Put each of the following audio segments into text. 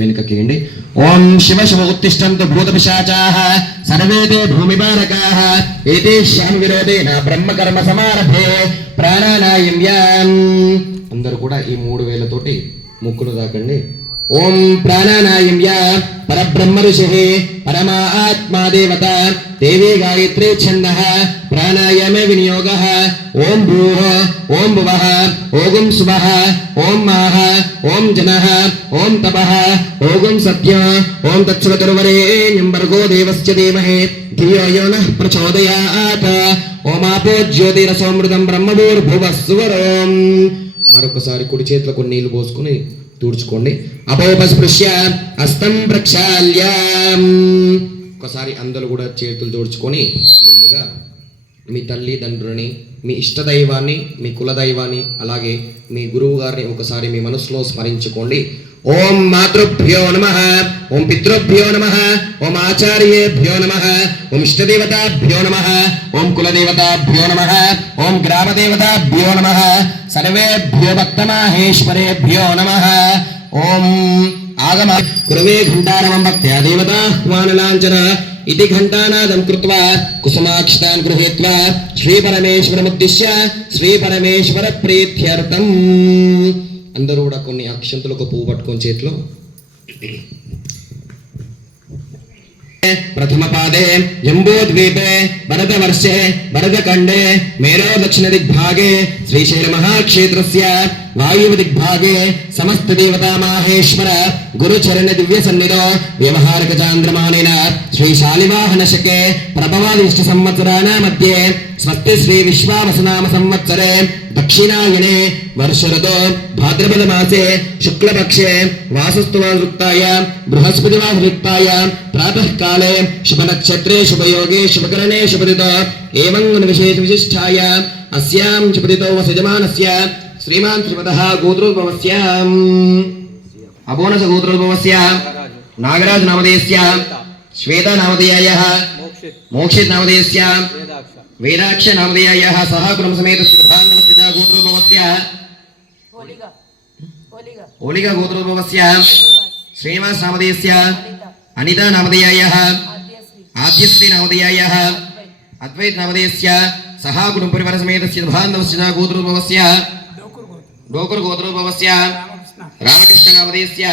వెనుకకిండి. ఓం శివ శివ ఉత్తిష్టంతు భూత పిశాచాః సర్వే తే భూమిపాలకాః ఏతేషాం విరోధేన బ్రహ్మ కర్మ సమారభే ప్రాణానాయం యాం. అందరూ కూడా ఈ 3 వేలతోటి ముక్కును తాకండి. ఓం ప్రాణానాయం యా పరబ్రహ్మ ఋషిః పరమా ఆత్మా దేవత దేవీ గాయత్రీ ఛందః ప్రాణాయామే వినియోగః. ఓం భూః ఓం భువః ఓం శుభః ఓం మాః ఓం జనః ఓం తపః ఓం సత్యం ఓం తత్సవితుర్వరేణ్యం భర్గో దేవస్య ధీమహి ధియో యో నః ప్రచోదయాత్. ఓమాపో జ్యోతిరసోమృతం బ్రహ్మభూర్భువః సువరం. మరొకసారి కుడి చేతిలో కొన్ని నీళ్లు పోసుకుని తుడుచుకోండి. అపోపస్పృశ్య హస్తం ప్రక్షాళ్య. ఒకసారి అందరూ కూడా చేతులు తుడుచుకొని ముందుగా మీ తల్లిదండ్రులని, మీ ఇష్టదైవాన్ని, మీ కులదైవాన్ని, అలాగే మీ గురువు గారిని ఒకసారి మీ మనసులో స్మరించుకోండి. ఓం మాతృభ్యో నమః, ఓం పితృభ్యో నమః, ఓం ఆచార్యేభ్యో నమః, ఓం ఇష్టదేవతాభ్యో నమః, ఓం కులదేవతాభ్యో నమః, ఓం గ్రామదేవతాభ్యో నమః, సర్వేభ్యో భక్తమాహేశ్వరేభ్యో నమః. ఓం ఆగమ కురవే ఘంటారవం భక్త్యా దేవతాహ్వానలాంఛన इति घंटानादं कृत्वा कुसुमाक्षतान् गृहीत्वा श्रीपरमेश्वरमुद्दिश्य श्रीपरमेश्वर प्रीत्यर्थम्. అందరూ కూడా కొన్ని అక్షంతలకు పువ్వు పట్టుకొని చేతిలో प्रथम पादे जम्बूद्वीपे भरतवर्षे भरतखंडे मेरो दक्षिण दिग्भागे श्रीशैल महाक्षेत्रस्य वायव्य दिग्भागे समस्त देवता माहेश्वर गुरुचरण दिव्य सन्निधो व्यवहारिक चांद्रमानेन श्री शालिवाहन शके प्रभवादिष्ट संवत्सराणां मध्ये स्वस्ति श्री विश्वावसुनाम संवत्सरे दक्षिणायने वर्ष ऋतु भाद्रपद मासे शुक्ल पक्षे वासस्तुवासृक्ताय बृहस्पतिवासृक्ताय प्रातः काले शुभ नक्षत्रे शुभ योगे शुभ करणे शुभ ऋतु एवं विशेष विशिष्टाय अस्यां शुभ ऋतौ वसजमानस्य श्रीमान् श्रीमतः गोत्रोद्भवस्य अबोनस गोत्रोद्भवस्य नागराज नामधेयस्य श्वेता नामधेयायः मोक्षित नामधेयस्य वेदाक्ष नामधेयायः सह कुटुंब समेत श्रीधान्वस्य गोत्रोद्भवस्य ओलिका गोत्रोद्भवस्य श्रीनिवास नामधेयस्य अनिता नामधेयायः आद्यश्री नामधेयायः अद्वैत नामधेयस्य सह कुटुंब परिवार समेत श्रीधान्वस्य गोत्रोद्भवस्य गोकुल गोत्रोद्भवस्य रामकृष्ण नामधेयस्य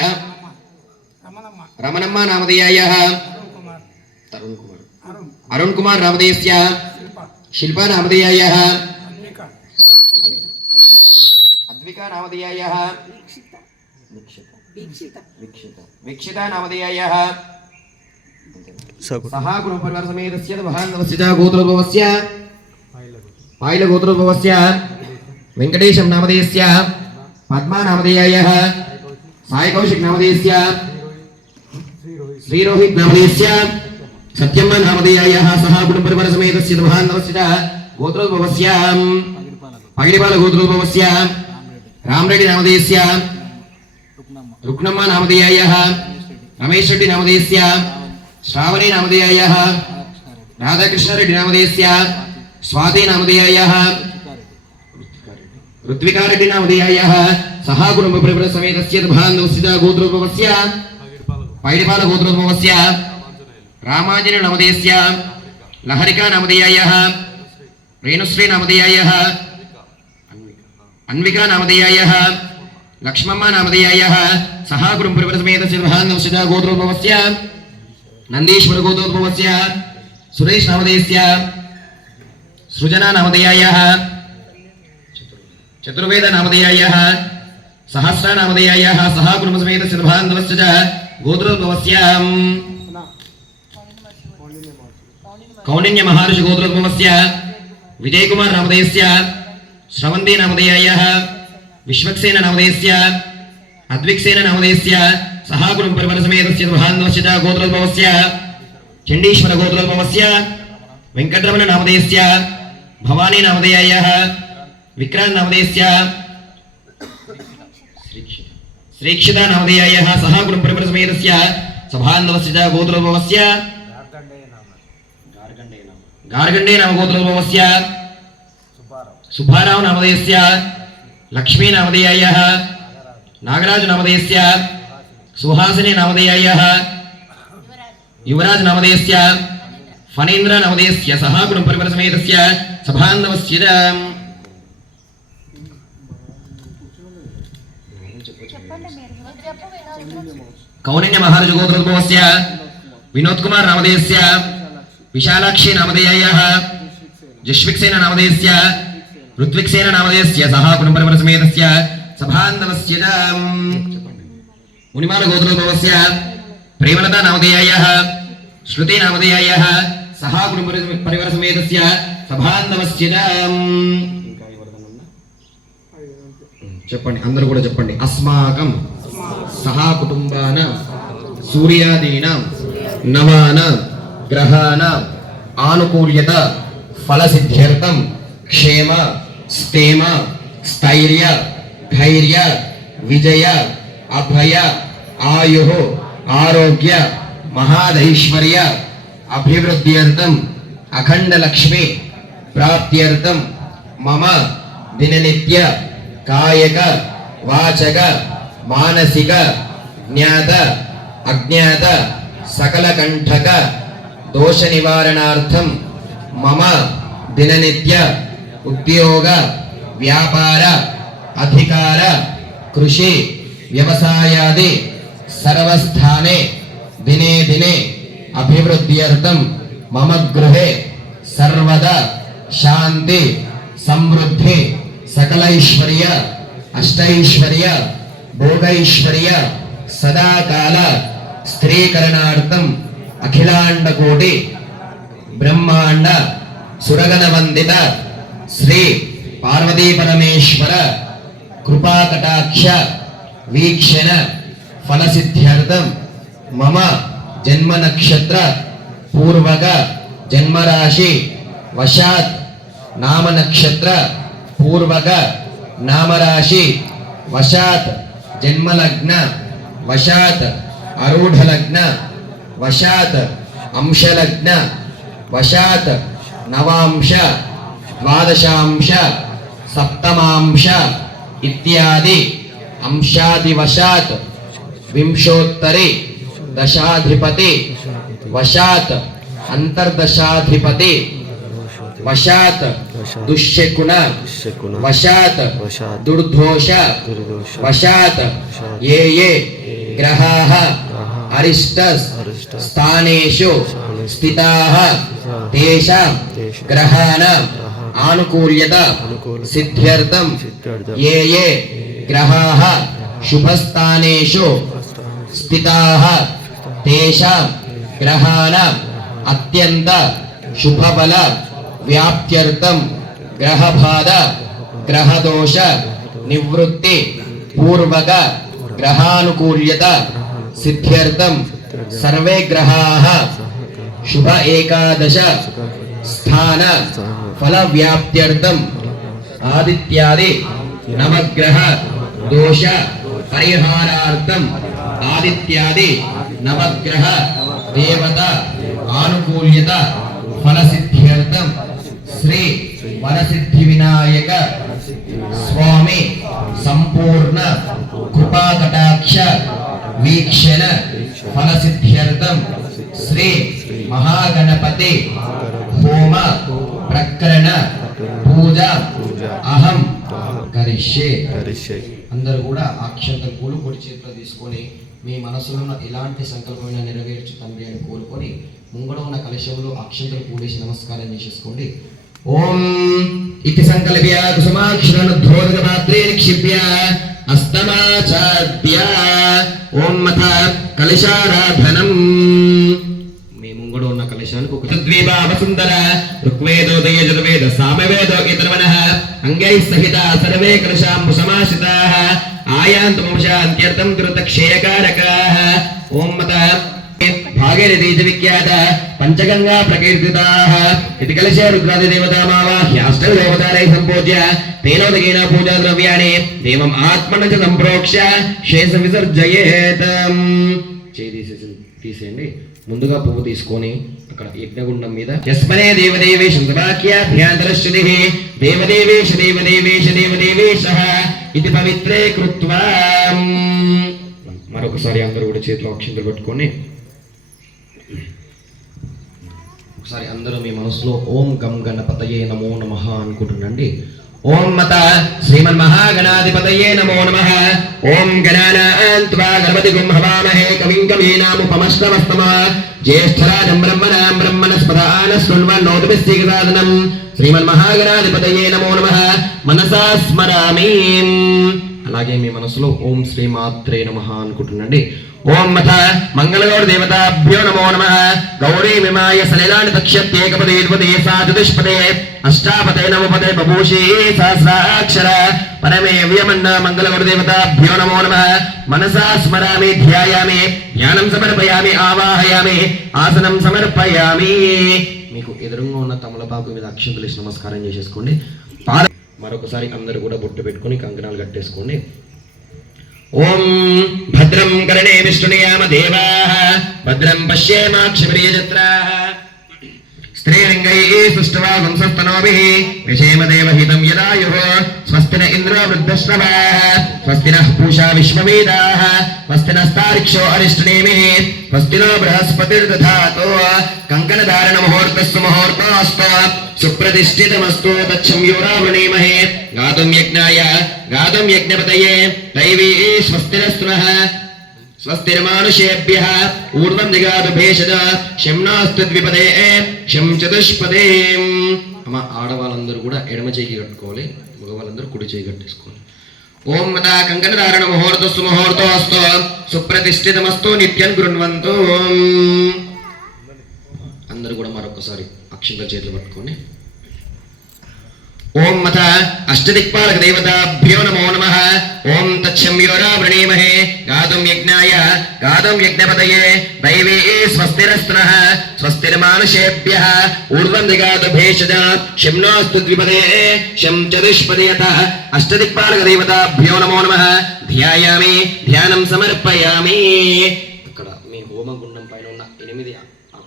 रमणम्मा नामधेयायः अरुण कुमार नामधेयस्य शिल्पा नामधेयायः अद्विका नामधेयायः वीक्षिता नामधेयायः सह कुटुंब परिवार समेत श्रीधान्वस्य गोत्रोद्भवस्य पाइल गोत्रोद्भवस्य वेंकटेशम नामधेयस्य पद्मा नामधेयायः साई कौशिक नामधेयस्य श्रीरोहित नामधेयस्य सत्यम्मा नामधेयायः सह कुटुंब परिवार समेत श्रीधान्वस्य गोत्रोद्भवस्य पगिडिपाल गोत्रोद्भवस्य रामरेड्डी नामधेयस्य रुक्नम्मा नामधेयायः रमेश रेड्डी नामधेयस्य श्रावणी नामधेयायः राधाकृष्ण रेड्डी नामधेयस्य स्वाति नामधेयायः ऋत्विका रेड्डी नामधेयायः सह कुटुंब परिवार समेत श्रीधान्वस्य गोत्रोद्भवस्य पैडिपाल गोत्रोद्भवस्य रामांजनेय नामधेयस्य लहरिका नामधेयायः रेणुश्री नामधेयायः अन्विका नामधेयायः लक्ष्मम्मा नामधेयायः सह कुटुंब परिवार समेत श्रीधान्वस्य गोत्रोद्भवस्य नंदीश्वर गोत्रोद्भवस्य सुरेश नामधेयस्य सृजना नामधेयायः चतुर्वेद नामधेयायः सहस्र नामधेयायः सह कुटुंब समेत श्रीधान्वस्य गोत्रोद्भवस्य कौंडिन्य महर्षि गोत्रोद्भवस्य विजय कुमार नामधेयस्य श्रवंती नामधेयायः विश्वक्सेन नामधेयस्य अद्विक्सेन नामधेयस्य सह कुटुंब परिवार समेत श्रीधान्वस्य गोत्रोद्भवस्य चंडीश्वर गोत्रोद्भवस्य वेंकटरमण नामधेयस्य भवानी नामधेयायः विक्रांत नामधेयस्य श्रीक्षिता नामधेयायः सह कुटुंब परिवार समेत सभान्वस्य गोत्रोद्भवस्य गार्गंडे नाम गोत्रोद्भवस्य सुब्बाराव नामधेयस्य लक्ष्मी नामधेयायः नागराज नामधेयस्य सुहासिनी नामधेयायः युवराज नामधेयस्य फणीन्द्र नामधेयस्य सह कुटुंब परिवार समेतस्य सभान्नवस्य कौनिन्य महाराज गोत्रोद्भवस्य विनोद कुमार नामधेयस्य विशालाक्षी नामधेयायः जश्विक्सेन नामधेयस्य ऋत्विक्सेन नामधेयस्य सह कुटुंब परिवार समेतस्य सभान्नवस्य मुनिमाल गोत्रोद्भवस्य प्रेमलता नामधेयायः श्रुति नामधेयायः सह कुटुंब परिवार समेतस्य सभान्नवस्य చెప్పండి అందరూ కూడా చెప్పండి అస్మాకం సహా కుటుంబాన సూర్యాదీన నవాన గ్రహాన ఆనుకూల్యత ఫలసిద్ధ్యర్థం క్షేమ స్థేమ స్థైర్య ధైర్య విజయ అభయ ఆయు ఆరోగ్య మహాదైశ్వర్య అభివృద్ధ్యర్థం అఖండ లక్ష్మి ప్రాప్త్యర్థం మమ దిననిత్య కాయక వాచక మానసిక జ్ఞాత అజ్ఞాత సకల కంఠక దోష నివారణార్థం మమ దిననిత్య ఉద్యోగ వ్యాపార అధికార కృషి వ్యవసాయాది సర్వస్థానే దినే దినే అభివృద్ధ్యర్థం మమ గృహే సర్వదా శాంతి సమృద్ధి सकलैश्वर्य अष्टैश्वर्य भोगैश्वर्य सदाकाल स्त्रीकरणार्थम अखिलांडकोटि ब्रह्मांड सुरगण वंदित श्री पार्वती परमेश्वर कृपाकटाक्ष वीक्षण फलसिद्ध्यर्थम मम जन्म नक्षत्र पूर्वक जन्मराशि वशात् नाम नक्षत्र पूर्वक नामराशि वशात् जन्मलग्न वशात् आरूढ़लग्न वशात् अंशलग्न वशात् नवांश द्वादशांश सप्तमांश इत्यादि अंशादिवशात् विंशोत्तरे दशाधिपति वशात् अंतर्दशाधिपति वशात् दुष्यकुण वशात् दुर्दोष वशात् ये ग्रहाः अरिष्टस् स्थानेषु स्थिताः तेषां ग्रहाणाम् आनुकूल्यता सिद्ध्यर्थं ये ग्रहाः शुभस्थानेषु स्थिताः तेषां ग्रहाणाम् अत्यन्त शुभबल व्याप्त्यर्थं ग्रहबाधा ग्रहदोष निवृत्ति पूर्वक ग्रहानुकूल्यता सिद्ध्यर्थं सर्वे ग्रहाः शुभ एकादश स्थान फल व्याप्त्यर्थं आदित्यादि नवग्रह दोष परिहारार्थं आदित्यादि नवग्रह देवता आनुकूल्यता फलसिद्ध्यर्थं श्री वरसिद्धि विनायक स्वामी संपूर्ण कृपा कटाक्ष वीक्षण फलसिद्ध्यर्थं श्री महागणपति होम प्रकरण पूजा अहम करिष्ये అందరూ కూడా అక్షంతలు పూలు పొడి చేతిలో తీసుకొని మీ మనసులో ఉన్న ఎలాంటి సంకల్పమైనా నెరవేర్చు తండ్రి అని కోరుకొని ముంగడ ఉన్న కలశంలో అక్షంతలు పూలేసి నమస్కారం చేసేసుకోండి. ఓం ఇతి సంకల్ప్య కుసుమాక్షరనుద్ధోదక పాత్రే నిక్షిప్య అస్తమాచాద్య ఓం మథ కలశారాధనం. మీ ముంగడ ఉన్న కలశానికి ఒక ద్వీపావసుందర ఋగ్వేదోదయ యజుర్వేద సామవేదో ఇతరవనః అంగై సహిత సర్వే కలశాంబు సమాశ్రితాః ఆయాంతు వంశాంత్యర్థం కృతక్షేయకారకాః. ఓం మత భాగీరథీజ విఖ్యాత పంచగంగా ప్రకీర్తితాః ఇతి కలశే రుద్రాది దేవతామావాహ్యాష్టౌ దేవతాలై సంపూజ్య తేనోదకేన పూజా ద్రవ్యాణి దేవం ఆత్మన చ సంప్రోక్ష శేష విసర్జయేత్. తీసేయండి. ముందుగా పువ్వు తీసుకొని అక్కడ యజ్ఞగుండం మీద యస్మనే దేవదేవేశ వాక్యాభ్యాంతరశ్రుతి దేవదేవేశ దేవదేవేశ దేవదేవేశ ఇది పవిత్రే కృత్వా మరొకసారి అందరూ కూడా చేతిలో అక్షంతలు పట్టుకొని ఒకసారి అందరూ మీ మనసులో ఓం గం గణపతయే నమో నమః అనుకుంటుండండి. ఓం మత శ్రీమన్మహాగణాధిపతయే నమో నమః. ఓం గణానాం త్వా గణపతిగుం హవామహే కవిం కవీనాముపమశ్రవస్తమః. జ్యేష్ఠరాజం బ్రహ్మణాం బ్రహ్మణస్పదాన శృణ్వన్నోతిభిస్సీకసాదనం. శ్రీమన్మహాగణాధిపతయే నమో నమః మనసా స్మరామి. అలాగే మీ మనసులో ఓం శ్రీమాత్రే నమః అనుకుంటుండండి. ఓం మథ మంగళగౌర దేవతాభ్యో నమో నమః. గౌరీ విమాయ సలిలాని తక్ష్యత్యేకపదే ద్విపదే సాచతుష్పదే అష్టాపదే నవపదే బభూషీ సహస్రాక్షర పరమే వ్యమన్న మంగళగౌర దేవతాభ్యో నమో నమః మనసా స్మరామి ధ్యాయామి ధ్యానం సమర్పయామి ఆవాహయామి ఆసనం సమర్పయామి. మీకు ఎదురుగా ఉన్న తమలపాకు మీద అక్షంతలు వేసి నమస్కారం చేసేసుకోండి. మరొకసారి అందరూ కూడా బొట్టు పెట్టుకొని కంకణాలు కట్టేసుకోండి. ఓం భద్రం కర్ణే విష్ణుయామ దేవాః భద్రం పశ్యేమాక్షభిర్యజత్రాః స్త్రీలింగైః సుష్ఠువా వంశస్తనోభిః విషేమ దేవహితం యదాయుః స్వస్తి న ఇంద్రో వృద్ధశ్రవాः స్వస్తి నః పూషా విశ్వవేదాः స్వస్తి నస్తారిక్షో అరిష్టనేమిః స్వస్తి నో బృహస్పతిర్దధాతు కంకణధారణ ముహూర్తస్సు ముహూర్తోऽస్తు సుప్రతిష్ఠితమస్తు తచ్చంయోరావృణీమహే గాతుం యజ్ఞాయ గాతుం యజ్ఞపతయే దైవీ స్వస్తిరస్తు నః స్వస్తిర్మానుషేభ్యః ఊర్ధ్వం దిగాతు భేషజ శంనాస్తు ద్విపదే శం చతుష్పదే. అమ్మ ఆడవాళ్ళందరూ కూడా ఎడమ చేయి కట్టుకోవాలి, మగవాళ్ళందరూ కుడి చేయి కట్టేసుకోవాలి. ఓం మత కంకణధారణ ముహూర్తస్సు ముహూర్తోऽస్తు సుప్రతిష్ఠితమస్తు నిత్యం గృణ్వంతు. అందరూ కూడా మరొకసారి అక్షంత చేతులు పట్టుకొని ఓం మథ అష్టదిక్పాలక దేవతాభ్యో నమో నమః. ఓం తచ్చంయోరావృణీమహే గాతుం యజ్ఞాయ గాతుం యజ్ఞపతయే దైవీ స్వస్తిరస్తు నః స్వస్తిర్మానుషేభ్యః ఊర్ధ్వం దిగాతు భేషజ శంనాస్తు ద్విపదే శం చతుష్పదే. అష్టదిక్పాలక దేవతాభ్యో నమో నమః ధ్యాయామి ధ్యానం సమర్పయామి. అక్కడ మీ హోమగుండం పైన ఉన్న 8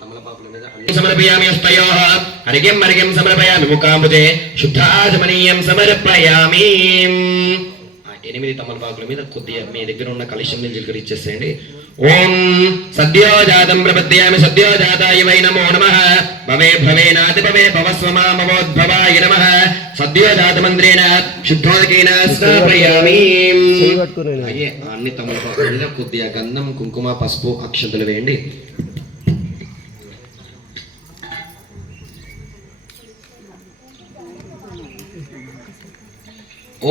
తమలపాకుల మీద సమర్పయామి. అస్తయోః హరిగం మరిగం సమర్పయామి ముఖాంబుజే శుద్ధాజమనీయం సమర్పయామి. 8 తమలపాకుల మీద కొద్దిగా మీ దగ్గర ఉన్న కలశం నీళ్ళు ఇచ్చేసేయండి. ఓం సద్యోజాతం ప్రపద్యామి సద్యోజాతాయ వై నమో నమః. భవే భవేనాతి భవే భవస్వమామవోద్భవాయ నమః. సద్యోజాతమంత్రేణ శుద్ధోదకేన స్నాపయామి. అయ్యే అన్ని తమలపాకుల మీద కొద్దిగా గంధం కుంకుమ పసుపు అక్షంతలు వేయండి.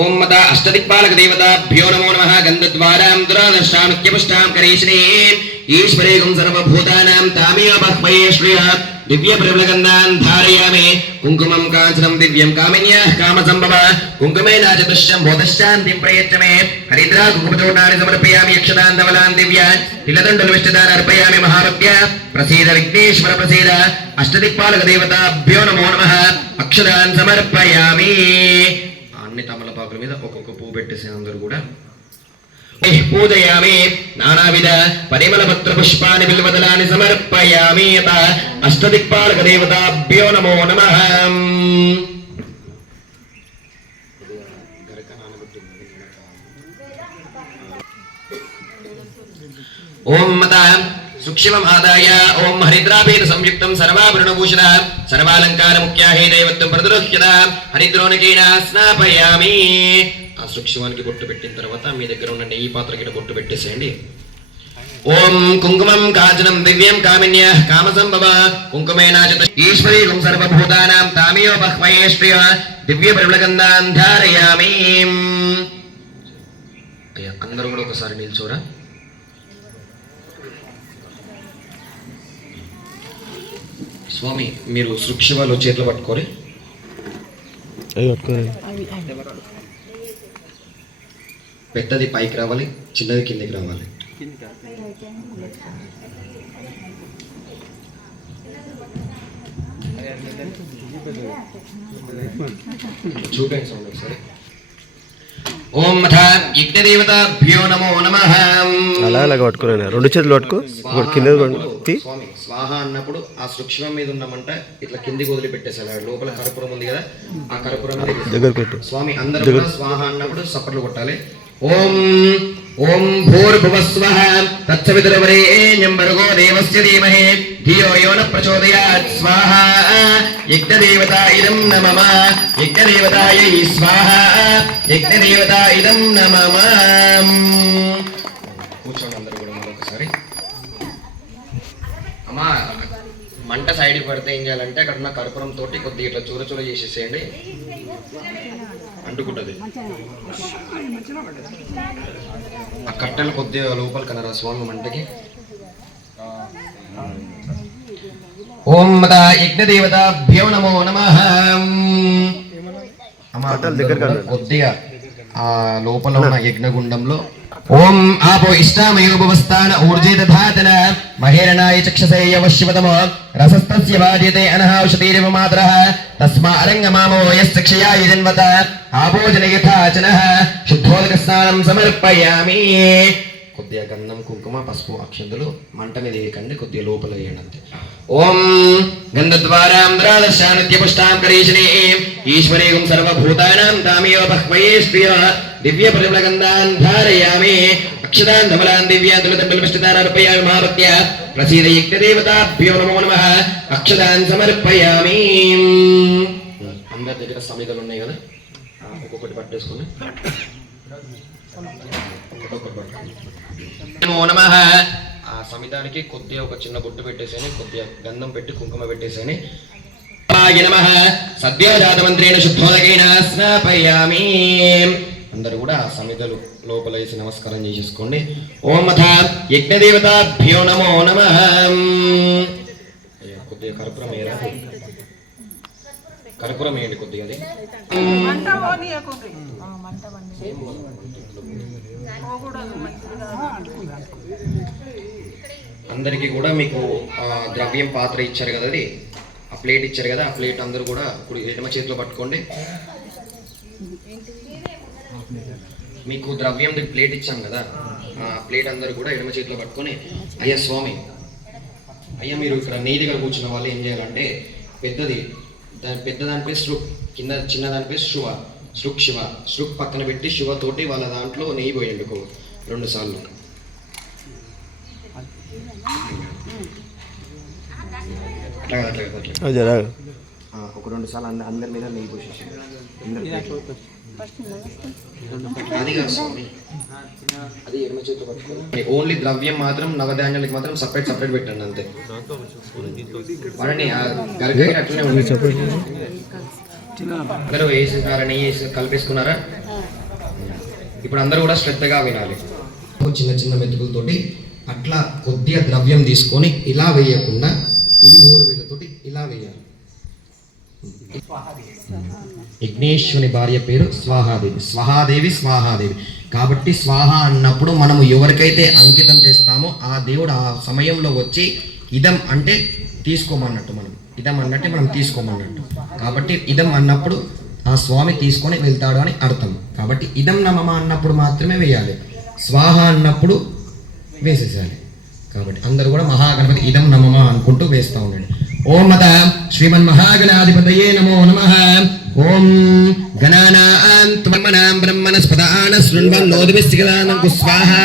ఓం మత అష్టదిక్పాలక దేవతాభ్యో నమో నమః. గంధద్వారాం దురాదర్శామిత్యపుష్టాం కరీశ్రీం ఈశ్వరేగం సర్వభూతానాం తామేవ బహ్మయే శ్రియః దివ్య ప్రబలగంధాన్ ధారయామి. కుంకుమం కాంచనం దివ్యం కామిన్యాః కామసంభవ కుంకుమేన చతుష్యం భూతశాంతిం ప్రయచ్చమే. హరిద్రా కుంకుమచూర్ణాన్ని సమర్పయామి. యక్షదాన్ ధవలాన్ దివ్యాన్ తిలదండలు విష్టిదాన్ అర్పయామి. మహాభ్య ప్రసీద విఘ్నేశ్వర ప్రసీద. అష్టదిక్పాలక దేవతాభ్యో నమో నమః. అక్షదాన్ సమర్పయామి. అన్ని తమలపాకుల మీద ఒక్కొక్క పువ్వు పెట్టేసి అందరూ కూడా పూజయామి. నానావిధ పరిమళ పత్ర పుష్పాన్ని బిల్వదలాన్ని సమర్పయామి. అష్టదిక్పాలక దేవతాభ్యో నమో నమః. ఓం మత సుక్షివం ఆదాయ ఓం హరిద్రాభేద సంయుక్తం సర్వాభరణభూషణ సర్వాలంకార ముఖ్యాహే దైవత్వం ప్రతిరోహ్యత హరిద్రోణకేన స్నాపయామి. ఆ సూక్ష్మానికి బొట్టు పెట్టిన తర్వాత మీ దగ్గర ఉన్న నెయ్యి పాత్రకి బొట్టు పెట్టేసేయండి. ఓం కుంకుమం కాంచనం దివ్యం కామిన్యాః కామసంభవ కుంకుమేన ఈశ్వరీకం సర్వభూతానాం తామేవ బహ్మయే శ్రియః దివ్య ప్రబలగంధాన్ ధారయామి. అయ్యా అందరూ కూడా ఒకసారి నిల్చోరా. స్వామి మీరు సృక్షివాలు చేతులు పట్టుకోరి. పెద్దది పైకి రావాలి, చిన్నది కిందికి రావాలి. చూడండి సౌండ్ ఒకసారి. ఓం మథ యజ్ఞదేవతాభ్యో నమో నమః. అలా పట్టుకోలేను, 2 చేతులు పట్టుకో. స్వామి స్వాహ అన్నప్పుడు ఆ సూక్ష్మం మీద ఉన్నమంట ఇట్లా కిందికి వదిలిపెట్టేసాడు. లోపల కర్పూరం ఉంది కదా, ఆ కర్పూరం దగ్గర పెట్టు. స్వామి అందరూ స్వాహ అన్నప్పుడు సప్పట్లు కొట్టాలి. ఓం ఓం భూర్భువస్వః తత్సవితుర్వరేణ్యం భర్గో దేవస్య ధీమహి ధియో యో న ప్రచోదయాత్ స్వాహా యజ్ఞదేవతా ఇదం నమమ యజ్ఞదేవతాయై స్వాహా యజ్ఞదేవతా ఇదం నమమ. కూర్చోండి అందరూ కూడా మరొకసారి. అమ్మా మంట సైడ్కి పడితే ఏం చేయాలంటే అక్కడ ఉన్న కర్పూరం తోటి కొద్దిగా ఇట్లా చూర చూర చేసేసేయండి, అంటుకుంటుంది. ఆ కట్టెలు కొద్దిగా లోపల కనరా స్వామి మంటకి. ఓం మత యజ్ఞదేవతాభ్యో నమో నమః. కొద్దిగా ఆ లోపల ఉన్న యజ్ఞగుండంలో ఓం ఆపో ఇష్టామయోపవస్థాన ఊర్జే దధాతన మహేరణాయ చక్షసే యవశ్యవతమో రసస్తస్య బాధ్యతే అనహాషతీరివ మాత్రః తస్మా అరంగమామో యస్య క్షయాయ జన్వత ఆపో జనయథాచనః శుద్ధోదక స్నానం సమర్పయామి. కొద్దిగా గంధం కుంకుమ పసుపు అక్షంతులు మంట మీద వేయకండి, కొద్దిగా లోపల వేయండి అంతే. ఓం గంధద్వారాం ద్రాదశానిత్య పుష్టాం కరీషిణే ఈశ్వరేయం సర్వభూతానాం తామియో బహ్వయే శ్రియ దివ్య పరిమళ గంధాన్ ధారయామి. అక్షతాన్ ధమలాన్ దివ్యాన్ తులతంబిల్మిష్టితాన్ అర్పయామి మహాభక్త్య. ప్రసీద యజ్ఞదేవతాభ్యో నమో నమః. అక్షతాన్ సమర్పయామి. అందరి దగ్గర సమిధలు ఉన్నాయి కదా, ఒక్కొక్కటి పట్టేసుకుని నమో నమః. ఆ సమిధానికి కొద్దిగా ఒక చిన్న బొట్టు పెట్టేసేని, కొద్దిగా గంధం పెట్టి కుంకుమ పెట్టేసేని. నమః సద్యోజాతమంత్రేణ శుద్ధోదకేన స్నాపయామి. అందరూ కూడా ఆ సమిధలు లోపల వేసి నమస్కారం చేసేసుకోండి. ఓం అథ యజ్ఞదేవతాభ్యో నమో నమః. కొద్దిగా కర్పూరం వేయరా, కర్పూరం వేయండి కొద్దిగా. అది అందరికీ కూడా మీకు ద్రవ్యం పాత్ర ఇచ్చారు కదా, అది ఆ ప్లేట్ ఇచ్చారు కదా, ఆ ప్లేట్ అందరూ కూడా ఎడమ చేతిలో పట్టుకోండి. మీకు ద్రవ్యం ప్లేట్ ఇచ్చాం కదా, ఆ ప్లేట్ అందరూ కూడా ఎడమ చేతిలో పట్టుకొని, అయ్యా స్వామి, అయ్యా మీరు ఇక్కడ నెయ్యి దగ్గర కూర్చున్న వాళ్ళు ఏం చేయాలంటే పెద్దది దానిపై శృక్, కింద చిన్న దానిపై శువ, శృక్ శివ, శృక్ పక్కన పెట్టి శివ తోటి వాళ్ళ దాంట్లో నెయ్యి పోయండి 2 సార్లు. ఒక 2 సార్లు అందరి మీద నెయ్యి పోసేసి. అది కాదు స్వామి, అది ఎడమ చేతితో పట్టుకోండి. ఓన్లీ ద్రవ్యం మాత్రం నవధాన్యాలకి మాత్రం సపరేట్ పెట్టండి అంతే. వాడని గరిగ అట్లనే ఉంది. అందరూ వేసేసారా, నెయ్యి వేసి కలిపేసుకున్నారా? ఇప్పుడు అందరూ కూడా శ్రద్ధగా వినాలి. చిన్న చిన్న మెతుకులతోటి అట్లా కొద్దిగా ద్రవ్యం తీసుకొని ఇలా వేయకుండా ఈ 3 వేలతోటి ఇలా వేయాలి. యజ్ఞేశ్వని భార్య పేరు స్వాహాదేవి. స్వాహాదేవి కాబట్టి స్వాహ అన్నప్పుడు మనము ఎవరికైతే అంకితం చేస్తామో ఆ దేవుడు ఆ సమయంలో వచ్చి ఇదం అంటే తీసుకోమన్నట్టు, మనం ఇదం అన్నట్టే మనం తీసుకోమన్నట్టు. కాబట్టి ఇదం అన్నప్పుడు ఆ స్వామి తీసుకొని వెళ్తాడు అని అర్థం. కాబట్టి ఇదం నమమ అన్నప్పుడు మాత్రమే వేయాలి, స్వాహ అన్నప్పుడు వేసేసేయాలి. కాబట్టి అందరూ కూడా మహాగణపతి ఇదం నమమ అనుకుంటూ వేస్తూ ఉండండి. ఓం మత శ్రీమన్ మహాగణాధిపతయే నమో నమః. ఓం గణానాం త్వమనాం బ్రహ్మణస్పదాన శృణ్వన్నోదిభిస్సిగదానం స్వాహా.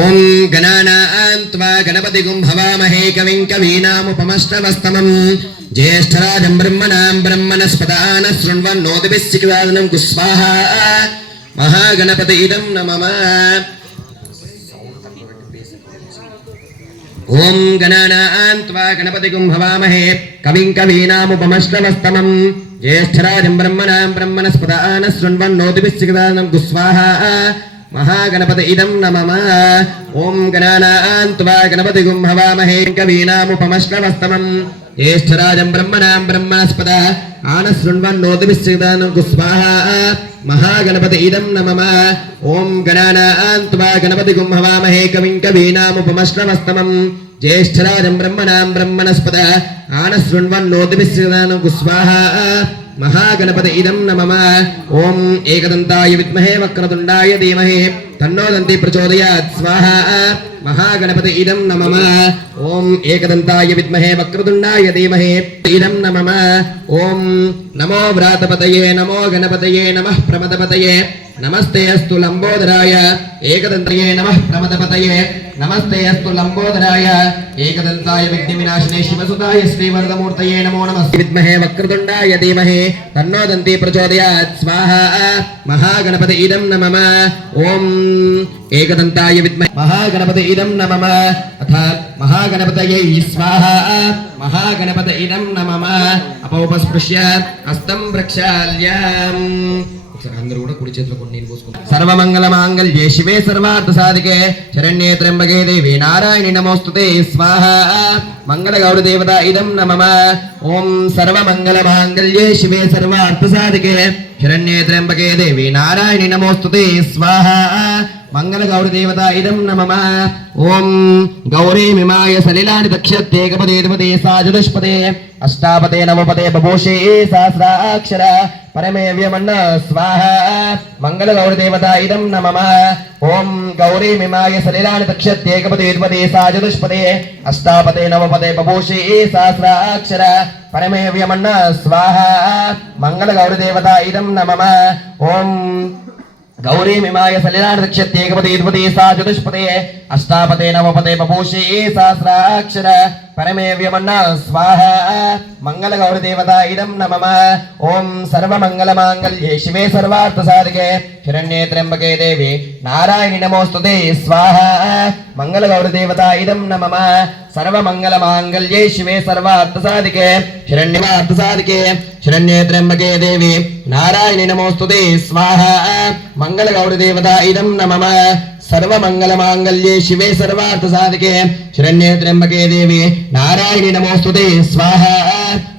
ఓం గణానాం త్వా గణపతిగుం హవామహే కవిం కవీనాముపమశ్రవస్తమం జ్యేష్ఠరాజం బ్రహ్మణస్పదాన శృణ్వన్నోదిభిస్సిగదానం స్వాహా. మహాగణపతి ఇదం నమః. ఓం గణానాం త్వా గణపతిగుం హవామహే కవిం కవీనాముపమశ్రవస్తమం జ్యేష్ఠరాజం బ్రహ్మణస్పదాన శృణ్వన్నోదిభిస్సిగదానం స్వాహా. మహాగణపతి ఇదం నమః. ఓం గణానాం త్వా గణపతిగుం హవామహే కవీనాముపమశ్రవస్తమం జ్యేష్ఠరాజం బ్రహ్మణస్పదాన శృణ్వన్నోదిభిస్సిగదానం స్వాహా. మహాగణపతి ఇదం నమః. ఓం గణానాం త్వా గణపతిగుం హవామహే కవిం కవీనాముపమశ్రవస్తమం జ్యేష్ఠరాజం బ్రహ్మణస్పదాన శృణ్వన్నోదిభిస్సిగదానం స్వాహా. మహాగణపతి ఇదం నమః. ఓం ఏకదంతాయ విద్మహే వక్రతుండాయ ధీమహి తన్నో దంతి ప్రచోదయాత్ స్వాహా. మహాగణపతి ఇదం నమః. ఓం ఏకదంతాయ విద్మహే వక్రతుండాయ ధీమహి ఇదం నమః. ఓం నమో వ్రాతపతయే నమో గణపతయే నమః ప్రమదపతయే नमस्ते अस्तु लंबोदराय एकदंतये नमः प्रमदपतये नमस्ते अस्तु लंबोदराय एकदंताय विघ्नविनाशिने शिवसुताय श्रीवरदमूर्तये नमो नमः विद्महे वक्रतुंडाय धीमहि तन्नो दन्ती प्रचोदयात् स्वाहा महागणपति इदं नमः ओम एकदंताय विद्महे महागणपति इदं नमः अर्थात महागणपतये स्वाहा महागणपति इदं नमः अपौपस्पृश्य हस्तं प्रक्षाल्यम् అందరూ కూడా కుడి చేతిలో కొన్ని నీళ్ళు పోసుకుంటారు సర్వమంగళ మాంగళ్యే శివే సర్వార్థ సాధికే శరణ్యే త్ర్యంబకే దేవి నారాయణి నమోస్తుతే స్వాహా మంగళ గౌడ దేవత ఇదం నమః ఓం సర్వమంగళ మాంగళ్యే శివే సర్వార్థ సాధికే శరణ్యే త్ర్యంబకే దేవి నారాయణి నమోస్తుతే స్వాహా మంగళ గౌడ దేవత ఇదం నమః ఓం గౌరీ మిమాయ సలిలాని దక్షత్యేకపదే ద్విపదే సాచతుష్పదే అష్టాపదే నవపదే బభూషే సహస్రాక్షర परमे व्यमन्न स्वाहा मंगल गौर देवता इदं नमः ओम गौरी मिमाय सलिलानि दक्षत्येकपदे द्विपदे साचतुष्पदे अष्टापदे नवपदे बभूषे सहस्राक्षर परमे व्यमन्न स्वाहा मंगल गौर देवता इदं नमः ओम गौरी मिमाय सलिलानि दक्षत्येकपदे द्विपदे साचतुष्पदे अष्टापदे नवपदे बभूषे सहस्राक्षर परमे व्यमन्न स्वाहा मंगल गौर देवता इदं नमः ओम सर्वमंगल मांगल्ये शिवे सर्वार्थ साधिके शरण्ये त्र्यंबके देवी नारायणि नमोस्तुते स्वाहा मंगल गौर देवता इदं नमः सर्वमंगल मांगल्ये शिवे सर्वार्थ साधिके शरण्यवार्थ साधिके शरण्ये त्र्यंबके देवी नारायणि नमोस्तुते स्वाहा मंगल गौर देवता इदं नमः सर्वमंगल मांगल्ये शिवे सर्वार्थ साधिके शरण्ये त्र्यंबके देवी नारायणि नमोस्तुते स्वाहा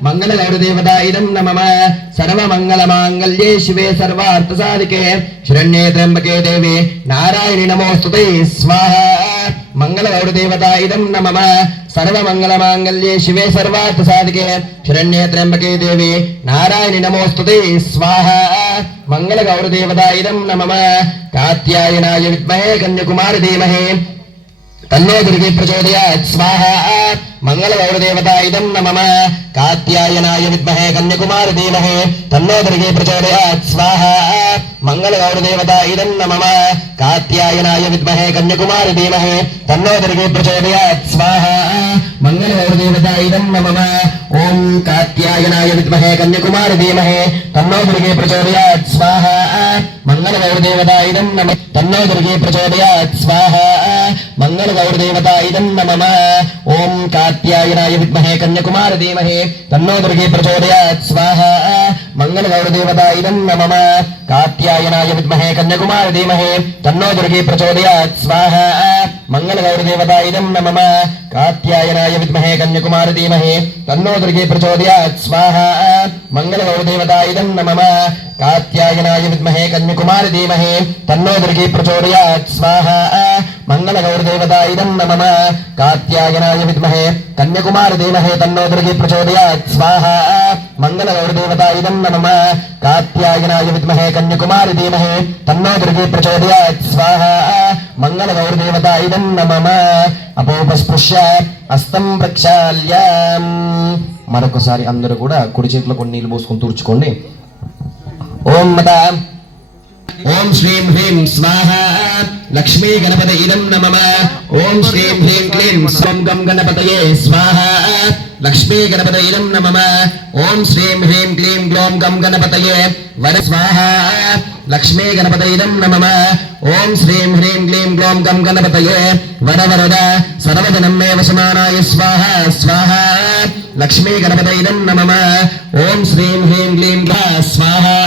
मंगल गौर देवता इदं नमः सर्वमंगल मांगल्ये शिवे सर्वार्थ साधिके शरण्ये त्र्यंबके देवी नारायणि नमोस्तुते स्वाहा मंगल गौर देवता इदं नमः सर्वमंगल मांगल्ये शिवे सर्वार्थ साधिके शरण्ये त्र्यंबके देवी नारायणि नमोस्तुते स्वाहा मंगल गौर देवता इदं नमः कात्यायनाय विद्महे कन्याकुमारी धीमहि तन्नो दुर्गे प्रचोदयात् स्वाहा मंगल गौर देवता इदं नमः कात्यायनाय विद्महे कन्याकुमारी धीमहि तन्नो दुर्गे प्रचोदयात् स्वाहा मंगल गौर देवता इदं नमः कात्यायनाय विद्महे कन्याकुमारी धीमहि तन्नो दुर्गे प्रचोदयात् स्वाहा मंगल गौर देवता इदं नमः ओम कात्यायनाय विद्महे कन्याकुमारी धीमहि तन्नो दुर्गे प्रचोदयात् स्वाहा मंगल गौर देवता इदं नमः तन्नो दुर्गे प्रचोदयात् स्वाहा मंगल गौर देवता इदं नमः ओम कात्यायनाय विद्महे कन्याकुमारी धीमहि तन्नो दुर्गे प्रचोदयात् स्वाहा मंगल गौर देवता इदं नमः कात्यायनाय विद्महे कन्याकुमारी धीमहि तन्नो दुर्गे प्रचोदयात् स्वाहा मंगल गौर देवता इदं नमः कात्यायनाय विद्महे कन्याकुमारी धीमहि तन्नो दुर्गे प्रचोदयात् स्वाहा मंगल गौर देवता इदं नमः कात्यायनाय विद्महे कन्याकुमारी धीमहि तन्नो दुर्गे प्रचोदयात् स्वाहा मंगल गौर देवता इदं नमः कात्यायनाय विद्महे कन्याकुमारी धीमहि तन्नो दुर्गे प्रचोदयात् स्वाहा मंगल गौर देवता इदं नमः कात्यायनाय विद्महे कन्याकुमारी धीमहि तन्नो दुर्गे प्रचोदयात् स्वाहा मंगल गौर देवता इदं नमः అపోపస్పృశ్య హస్తం ప్రక్షాళ్యం మరొకసారి అందరూ కూడా కుడి చేతిలో కొన్ని నీళ్లు పోసుకొని తుడుచుకోండి ఓం మత ఓం శ్రీం హ్రీం స్వాహా లక్ష్మీ గణపతి ఇదం నమః ఓం శ్రీం హ్రీం క్లీం స్వం గం గణపతయే స్వాహా లక్ష్మీ గణపతి ఇదం నమః ఓం శ్రీం హ్రీం క్లీం గ్లోం గం గణపతయే వర స్వాహా లక్ష్మీ గణపతి ఇదం నమః ఓం శ్రీం హ్రీం క్లీం గ్లోం గం గణపతయే వర వరద సర్వజనం మే వశమానాయ స్వాహా స్వాహా లక్ష్మీ గణపతి ఇదం నమః ఓం శ్రీం హ్రీం క్లీం స్వాహా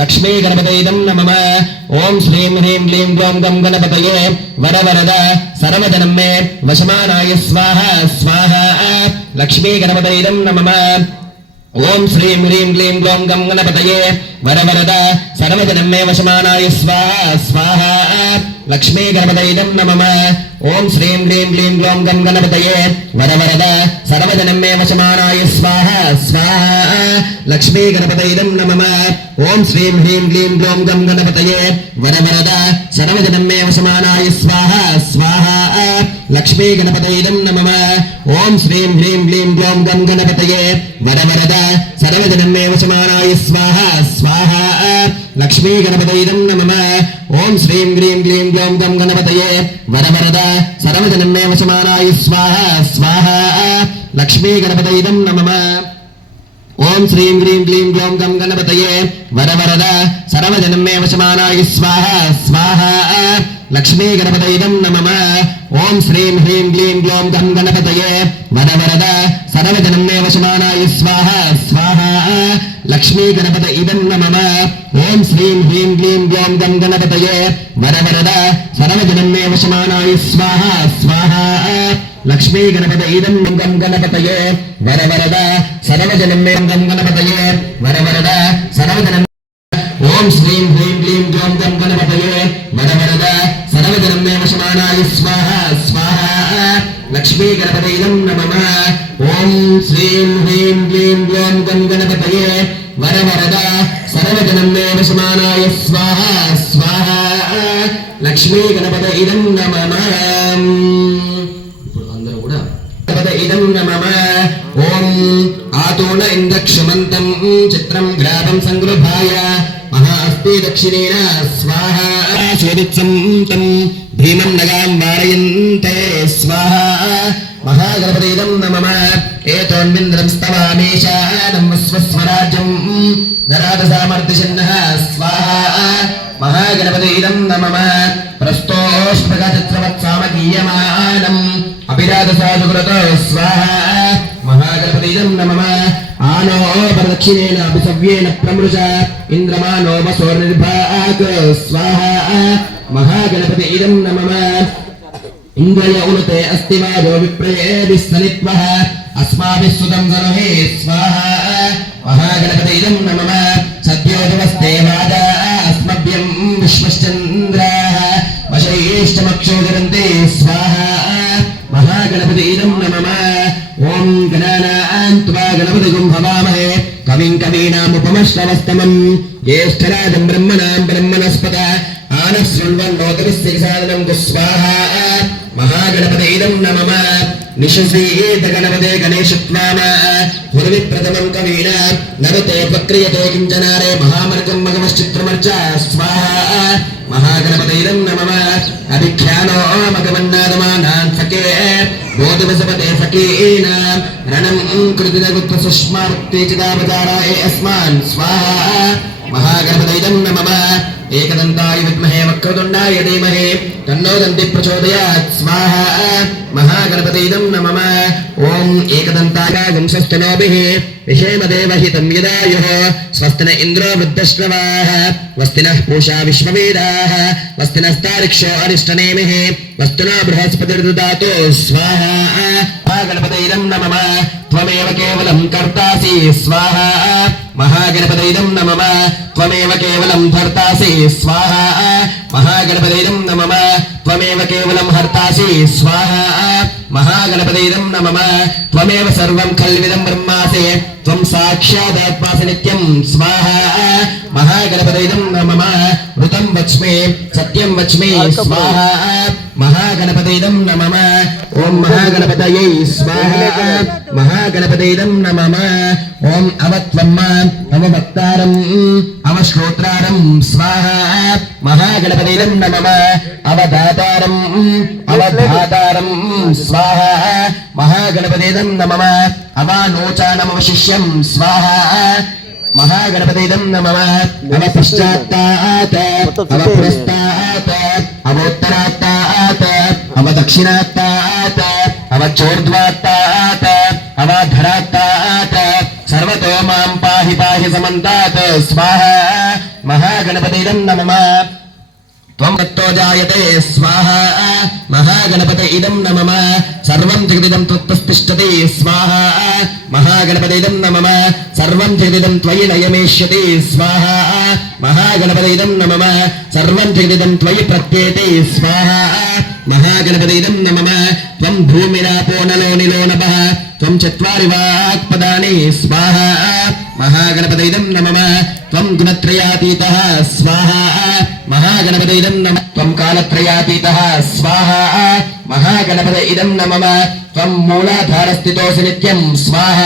లక్ష్మీ గణపతి ఇదం నమః ఓం శ్రీం హ్రీం క్లీం గ్లోం గం గణపతయే వర వరద సర్వజనం మే వశమానాయ స్వాహా స్వాహా లక్ష్మీ గణపతి ఇదం నమః ఓం శ్రీం హ్రీం క్లీం గ్లోం గం గణపతయే వర వరద సర్వజనం మే వశమానాయ స్వాహా స్వాహా లక్ష్మీ గణపతి ఇదం నమః ఓం శ్రీం హ్రీం క్లీం గ్లోం గం గణపతయే వర వరద సర్వజనం మే వశమానాయ స్వాహా స్వాహా లక్ష్మీ గణపతి ఇదం నమః ఓం శ్రీం హ్రీం క్లీం గ్లోం గం గణపతయే వర వరద సర్వజనం మే వశమానాయ స్వాహా స్వాహా లక్ష్మీ గణపతి ఇదం నమః ఓం శ్రీం హ్రీం క్లీం గ్లోం గం గణపతయే వర వరద సర్వజనం మే వశమానాయ స్వాహా స్వాహా లక్ష్మీ గణపతైదం నమః ఓం శ్రీం గ్రీం గ్లీం గ్లౌం గం గణపతయే వరవరద సర్వజనమే వశమానాయ స్వాహ స్వాహ లక్ష్మీ గణపతైదం నమః ఓం శ్రీం గ్రీం గ్లీం గ్లౌం గం గణపతయే వరవరద సర్వజనమే వశమానాయ స్వాహ స్వాహ లక్ష్మీ గణపతైదం నమః ఓం శ్రీం హ్రీం గ్లీం గ్లౌం గం గణపతయే వరవరద సర్వజనమే వశమానాయ స్వాహ స్వాహ లక్ష్మీ గణపతైదం నమః ఓం శ్రీం హ్రీం గ్లీం గ్లౌం గం గణపతయే వరవరద సర్వజనమే వశమానాయ స్వాహ స్వాహ లక్ష్మీ గణపతైదం గం గణపతయే వరవరద సర్వజనమే గం గణపతయే వరవరద సర్వజనం ఓం శ్రీం హ్రీం క్లీం గ్లౌం గం గణపతయే వరవరద సర్వజనమే వశమానాయ స్వాహ స్వాహ లక్ష్మీ గణపతైదం నమః ఓం శ్రీం హ్రీం క్లీం గ్లౌం గం గణపతయే వరవరద సర్వజనమే వశమానాయ స్వాహ స్వాహ లక్ష్మీ గణపతైదం నమః ఇదం నమః ఓం ఆతోన ఇంద్రక్షమంతం చిత్రం గ్రామం సంగృహాయ మహాస్తి దక్షిణేన స్వాహ శోదిత్సం తం భీమం నగాం వారయంతే స్వాహ మహాగణపతిదం నమః ఏతోన్మింద్రం స్తవామేశానం స్వస్వరాజ్యం నరాద సామర్థ్యశన్నః స్వాహ మహాగణపతిదం నమః ప్రస్తోష్పగచిత్రవత్సామగీయమానం అభిరాధసాధుకృత స్వాహ మహాగణపతిదం నమః ఆనో ప్రదక్షిణేన అభిసవ్యేన ప్రమృష ఇంద్రమానో వసోర్నిర్భాక్ స్వాహ మహాగణపతిదం నమః ఇంద్రయ ఉనుతే అస్తి వాజో విప్రేభిస్తనిత్వః అస్మాభిः సుతం సనుహే స్వాహ మహాగణపతిదం నమః సద్యోజవస్తే వాజా అస్మభ్యం విశ్వశ్చంద్రాः వశైష్టమక్షోదరంతే స్వాహ మహాగణపతిదం నమః ఓం గణానాం త్వా గణపతిగం భవామహే కవిం కవీనాముపమశ్రవస్తమం జ్యేష్ఠరాజం బ్రహ్మణాం బ్రహ్మణస్పత ఆనః శృణ్వన్నోతిభిస్సిక సాధనం స్వాహ మహాగణపతిదం నమః నిశసీత గణపతే గణేశత్వామ గురువి ప్రథమం కవీనా నరతే ప్రక్రియతే కించనారే మహామర్గం మగమశ్చిత్రమర్చ స్వాహ మహాగణపతిదం నమః అభిఖ్యానో మగమన్నాదమానాన్ సకే బోధవసపతే సకీన రణం కృతినగుత్వ సుష్మావృత్తే చిదావతారాయ అస్మాన్ స్వాహ మహాగణపతిదం నమః ఏకదంతాయ విద్మహే వక్రతుండాయ ధీమహి తన్నో దంతి ప్రచోదయాత్ స్వాహ మహాగణపతిదం నమః ఓం ఏకదంతాయ వంశస్థనోభిః విషేమదేవహితం యదాయుః స్వస్తిన ఇంద్రో వృద్ధశ్రవాః వస్తినః పూషా విశ్వవేదాః వస్తినస్తారిక్షో అరిష్టనేమిః వస్తునా బృహస్పతిర్దదాతు స్వాహ మహాగణపతిదం నమః త్వమేవ కేవలం కర్తాసి స్వాహ మహాగణపతిదం నమః త్వమేవ కేవలం ధర్తాసి స్వాహ మహాగణపతిదం నమః త్వమేవ కేవలం హర్తాసి స్వాహ మహాగణపతిదం నమః త్వమేవ సర్వం కల్విదం బ్రహ్మాసి త్వం సాక్షాదాత్మాసి నిత్యం స్వాహ మహాగణపతిదం నమః ఋతం వచ్మే సత్యం వచ్మే స్వాహ మహాగణపతిదం నమః ఓం మహాగణపతయే స్వాహ మహాగణపతిదం నమః ఓం అవత్వమ్మ అవభక్తారం అవశ్రోత్రారం స్వాహ మహాగణపతిదం నమః అవదాతారం అవధాతారం స్వాహ మహాగణపతిదం నమః అవానోచానమవశిష్యం స్వాహ మహాగణపతిదం నమః అవపశ్చాత్తాత్ అవపురస్తాత్ అవోత్తరాత్తాత్ అవదక్షిణాత్తాత్ అవచోర్ధ్వాత్తాత్ అవధరాత్తాత్ సర్వతో మాం పాహి పాహి సమంతాత్ స్వాహ మహాగణపతిదం నమః త్వం తత్తో జాయతే స్వాహ మహాగణపతిదం నమః సర్వం జగదిదం త్వత్తిష్టతి స్వాహ మహాగణపతిదం నమః సర్వం జగదిదం త్వయి లయమేష్యతి స్వాహ మహాగణపతిదం నమః సర్వం జగదిదం త్వయి ప్రత్యేతి స్వాహ మహాగణపతిదం నమః త్వం భూమిరాపో నలో నిలో నభః త్వం చత్వారి వాక్పదాని స్వాహ మహాగణపతిదం నమః త్వం గుణత్రయాతీతః స్వాహ మహాగణపతిదం నమః త్వం కాలత్రయాతీతః స్వాహ మహాగణపతిదం నమః త్వం మూలాధారస్థితోసి నిత్యం స్వాహ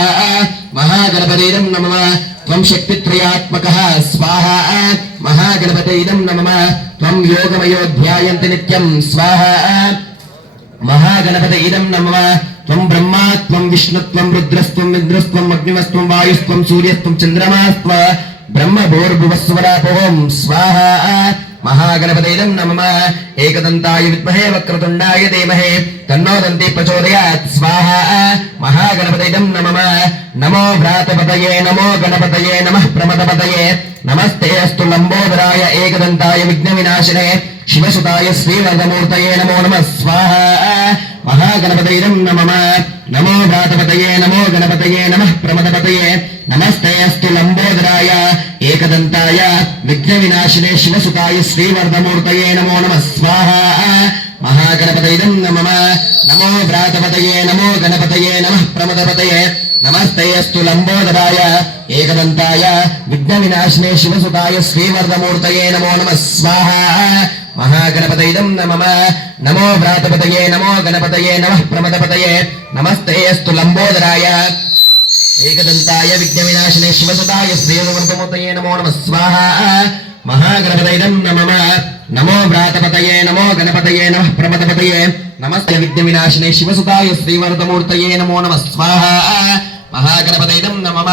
మహాగణపతిదం నమః త్వం శక్తిత్రయాత్మకః స్వాహ महागणपते इदं नमः त्वं योगमयोध्यायन्ति नित्यं स्वाहा महागणपते इदं नमः त्वं ब्रह्मा त्वं विष्णु त्वं रुद्रस्त्वं इन्द्रस्त्वं अग्निवस्त्वं वायुस्त्वं सूर्यस्त्वं चन्द्रमास्त्व ब्रह्मभूर्भुवस्वरापोऽहं स्वाहा महागणपते इदं नमः एकदन्ताय विद्महे वक्रतुण्डाय धीमहि तन्नो दन्ती प्रचोदयात् स्वाहा महागणपते इदं नमः नमो भ्रातपतये नमो गणपतये नमः प्रमदपतये नमस्ते अस्तु लंबोदराय एकदन्ताय विघ्नविनाशिने शिवसुताय श्रीवरदमूर्तये नमो नमः स्वाहा महागणपते इदं नमः नमो भ्रातपतये नमो गणपतये नमः प्रमदपतये नमस्ते अस्तु लंबोदराय एकदन्ताय विघ्नविनाशिने शिवसुताय श्रीवरदमूर्तये नमो नमः स्वाहा महागणपते इदं नमः नमो भ्रातपतये नमो गणपतये नमः प्रमदपतये नमस्ते अस्तु लंबोदराय एकदन्ताय विघ्नविनाशिने शिवसुताय श्रीवरदमूर्तये नमो नमः स्वाहा महागणपते इदं नमः नमो भ्रातपतये नमो गणपतये नमः प्रमदपतये नमस्ते अस्तु लंबोदराय एकदन्ताय विघ्नविनाशिने शिवसुताय श्रीवरदमूर्तये नमो नमः स्वाहा महागणपते इदं नमः नमो भ्रातपतये नमो गणपतये नमः प्रमदपतये नमस्ते विघ्नविनाशिने शिवसुताय श्रीवरदमूर्तये नमो नमः स्वाहा महागणपते इदं नमः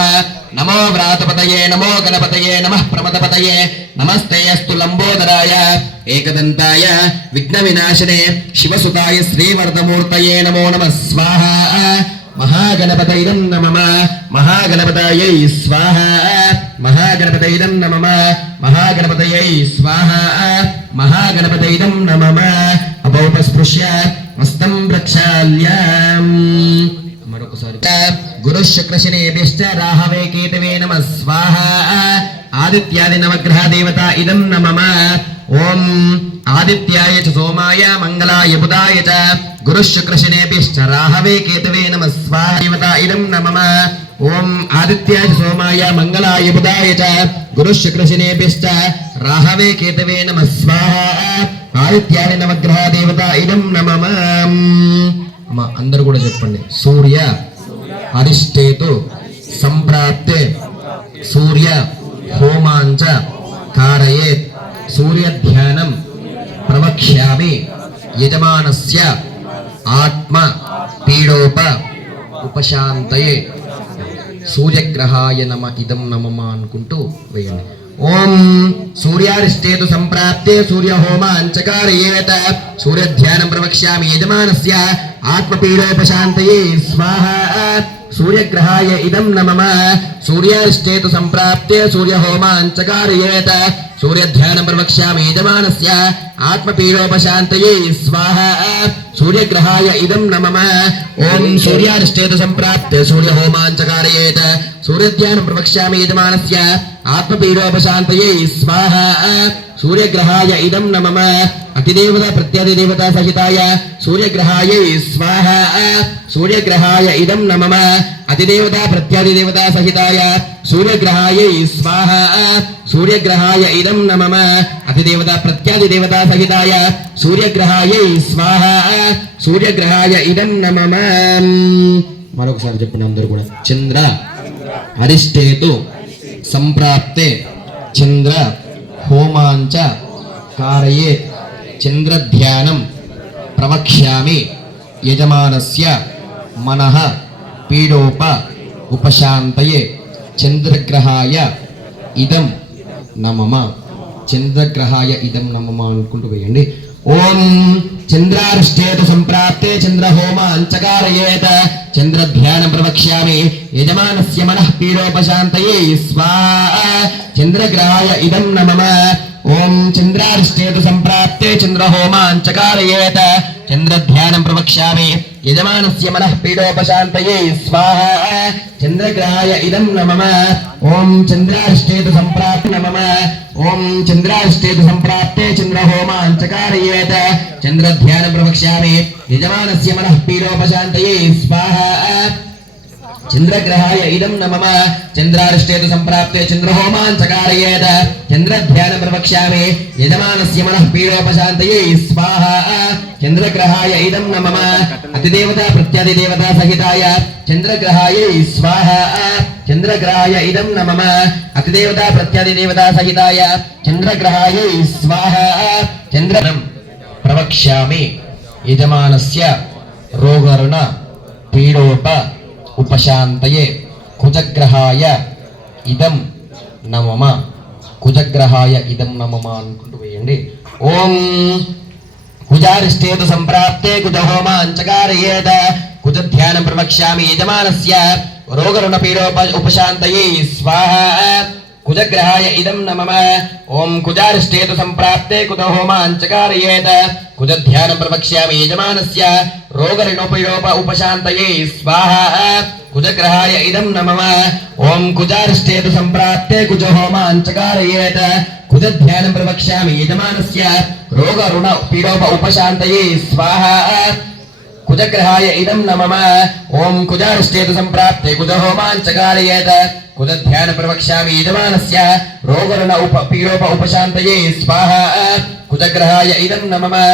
नमो भ्रातपतये नमो गणपतये नमः प्रमदपतये नमस्ते अस्तु लंबोदराय एकदन्ताय विघ्नविनाशिने शिवसुताय श्रीवरदमूर्तये नमो नमः स्वाहा महागणपते इदं नमः महागणपतये स्वाहा महागणपते इदं नमः महागणपतये स्वाहा महागणपते इदं नमः अपौपस्पृश्य हस्तं प्रक्षाल्यम् गुरुशुक्रशनेभ्यश्च राहवे केतवे नमः स्वाहा आदित्यादि नवग्रह देवता इदं नमः ओम आदित्याय च सोमाय मंगलाय बुधाय च गुरुशुक्रशनेभ्यश्च राहवे केतवे नमः स्वाहा देवता इदं नमः ओम आदित्याय च सोमाय मंगलाय बुधाय च गुरुशुक्रशनेभ्यश्च राहवे केतवे नमः स्वाहा आदित्यादि नवग्रह देवता इदं नमः అమ్మ అందరూ కూడా చెప్పండి సూర్య అరిష్టేతు సంప్రాప్తే సూర్య హోమాంచ కారయేత్ సూర్య ధ్యానం ప్రవక్ష్యామి యజమానస్య ఆత్మ పీడోప ఉపశాంతయే సూర్యగ్రహాయ నమ ఇదం నమః అనుకుంటూ వేయండి ओम सूर्यारिष्टेतु संप्राप्ते सूर्य होमांचकारयेत सूर्य ध्यानं प्रवक्ष्यामि यजमानस्य आत्मपीडोपशान्तये स्वाहा सूर्यग्रहाय इदं नमः सूर्यारिष्टेतु संप्राप्ते सूर्य होमांचकारयेत सूर्य ध्यानं प्रवक्ष्यामि यजमानस्य आत्मपीडोपशान्तये स्वाहा सूर्यग्रहाय इदं नमः ओम सूर्यारिष्टेतु संप्राप्ते सूर्य होमांचकारयेत सूर्य ध्यानं प्रवक्ष्यामि यजमानस्य आत्मपीडोपशान्तये स्वाहा सूर्यग्रहाय इदं नमः अतिदेवता प्रत्यादिदेवता सहिताय सूर्यग्रहाय स्वाहा सूर्यग्रहाय इदं नमः अतिदेवता प्रत्यादिदेवता सहिताय सूर्यग्रहाय स्वाहा सूर्यग्रहाय इदं नमः अतिदेवता प्रत्यादिदेवता सहिताय सूर्यग्रहाय स्वाहा सूर्यग्रहाय इदं नमः మరొకసారి చెప్పండి అందరూ కూడా చంద్ర అరిష్టేతు సంప్రాప్తే చంద్ర హోమాంచ కారయేత్ చంద్ర ధ్యానం ప్రవక్ష్యామి యజమానస్య మనః పీడోప ఉపశాంతయే చంద్రగ్రహాయ ఇదం నమః చంద్రగ్రహాయ ఇదం నమః అనుకుంటూ వేయండి ఓం చంద్రారిష్టేతు సంప్రాప్తే చంద్ర హోమాంచకారయేత చంద్ర ధ్యానం ప్రవక్ష్యామి యజమానస్య మనః పీడోపశాంతయే స్వాహా చంద్రగ్రహాయ ఇదం నమః ఓం చంద్రారిష్టేతు సంప్రాప్తే చంద్ర హోమాంచకారయేత చంద్ర ధ్యానం ప్రవక్ష్యామి యజమానస్య మనః పీడోపశాంతయే స్వాహా చంద్రగ్రహాయ ఇదం నమః ఓం చంద్రారిష్టేతు సంప్రాప్తే నమః ఓం చంద్రారిష్టేతు సంప్రాప్తే చంద్ర హోమాంచకారయేత చంద్ర ధ్యానం ప్రవక్ష్యామి యజమానస్య మనః పీడోపశాంతయే స్వాహా चंद्रग्रहाय इदं नमः चंद्रारिष्टेतु संप्राप्ते चंद्रहोमान् चकारयेत् चंद्रध्यानं प्रवक्ष्यामि यजमानस्य मनः पीडोपशान्तये स्वाहा चंद्रग्रहाय इदं नमः अतिदेवता प्रत्यादिदेवता सहिताय चंद्रग्रहाय स्वाहा चंद्रग्रहाय इदं नमः अतिदेवता प्रत्यादिदेवता सहिताय चंद्रग्रहाय स्वाहा चंद्रं प्रवक्ष्यामि यजमानस्य रोगरुण पीडोप उपशान्तये कुजग्रहाय इदं नमः कुजग्रहाय इदं नमः अनुకుంటూ వేయండి ఓం कुजारिष्टेतु संप्राप्ते कुजहोमान् चकारयेत् कुजध्यानं प्रवक्ष्यामि यजमानस्य रोगरुण पीडोप उपशान्तये स्वाहा कुजग्रहाय इदं नमः ओम कुजारिष्टेतु संप्राप्ते कुजहोमान् चकारयेत् कुजध्यानं प्रवक्ष्यामि यजमानस्य रोगऋणोपयोप उपशान्तये स्वाहा कुजग्रहाय इदं नमः ओम कुजारिष्टेतु संप्राप्ते कुजहोमान् चकारयेत् कुजध्यानं प्रवक्ष्यामि यजमानस्य रोगऋण पीडोप उपशान्तये स्वाहा कुजग्रहाय इदं नमः ओम कुजारिष्टेतु संप्राप्ते कुजहोमान् चकारयेत् कुजध्यानं प्रवक्ष्यामि यजमानस्य रोगरुण पीडोप उपशान्तये स्वाहा कुजग्रहाय इदं नमः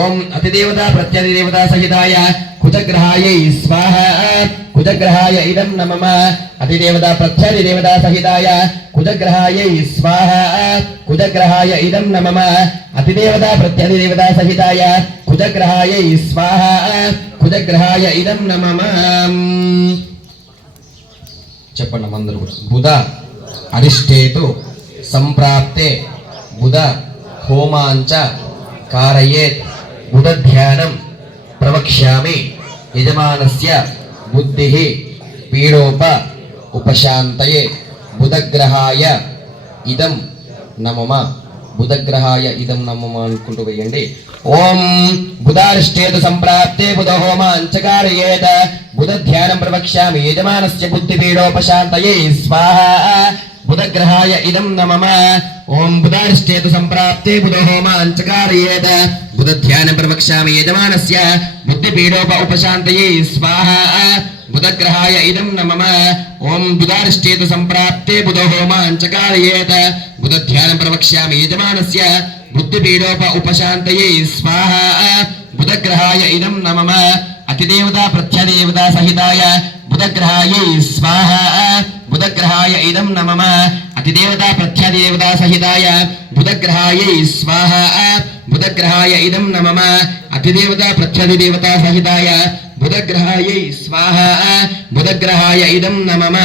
ओम अतिदेवता प्रत्यधिदेवता सहिताय कुजग्रहाय स्वाहा कुजग्रहाय इदं नमः अतिदेवता प्रत्यधिदेवता सहिताय कुजग्रहाय स्वाहा कुजग्रहाय इदं नमः अतिदेवता प्रत्यधिदेवता सहिताय कुजग्रहाय स्वाहा कुजग्रहाय इदं नमः చెప్పండి అందరూ కూడా బుధ అరిష్టేతు సంప్రాప్తే బుధ హోమాంచ కారయేత్ బుధ ధ్యానం ప్రవక్ష్యామి యజమానస్య బుద్ధిః పీడోప ఉపశాంతయే బుధగ్రహాయ ఇదం నమః బుధగ్రహాయ ఇదం నమః అనుకుంటూ వేయండి ఓం బుధారిష్టేతు సంప్రాప్తే బుధ హోమాన్ చకారయేత్ బుధ ధ్యానం ప్రవక్ష్యామి యజమానస్య బుద్ధి పీడోపశాంతయే స్వాహా బుధగ్రహాయ ఇదం నమః ఓం బుధారిష్టేతు సంప్రాప్తే బుధ హోమాన్ చకారయేత్ బుధ ధ్యానం ప్రవక్ష్యామి యజమానస్య బుద్ధి పీడోప ఉపశాంతయే స్వాహా बुधग्रहाय इदं नमः ओम बुधारिष्टेतु संप्राप्ते बुध होमान् चकारयेत् बुध ध्यानं प्रवक्ष्यामि यजमानस्य बुद्धिपीडोप उपशान्तये स्वाहा बुधग्रहाय इदं नमः अतिदेवता प्रत्यधिदेवता सहिताय बुधग्रहाय स्वाहा बुधग्रहाय इदं नमः अतिदेवता प्रत्यधिदेवता सहिताय बुधग्रहाय स्वाहा बुधग्रहाय इदं नमः अतिदेवता प्रत्यधिदेवता सहिताय बुधग्रहाय स्वाहा बुधग्रहाय इदं नमः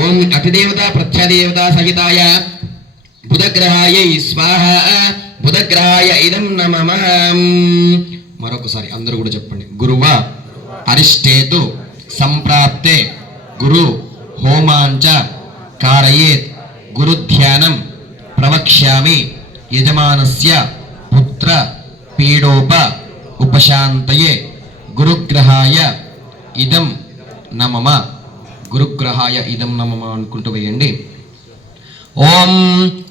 ओम अतिदेवता प्रत्यधिदेवता सहिताय बुधग्रहाय स्वाहा बुधग्रहाय इदं नमः మరొకసారి అందరూ కూడా చెప్పండి గురువ అరిష్టేతు సంప్రాప్తే గురు హోమాంచ కారయేత్ గురు ధ్యానం ప్రవక్ష్యామి యజమానస్య పుత్ర పీడోప ఉపశాంతయే గురుగ్రహాయ ఇదం నమః గురుగ్రహాయ ఇదం నమః అనుకుంటూ వేయండి ఓం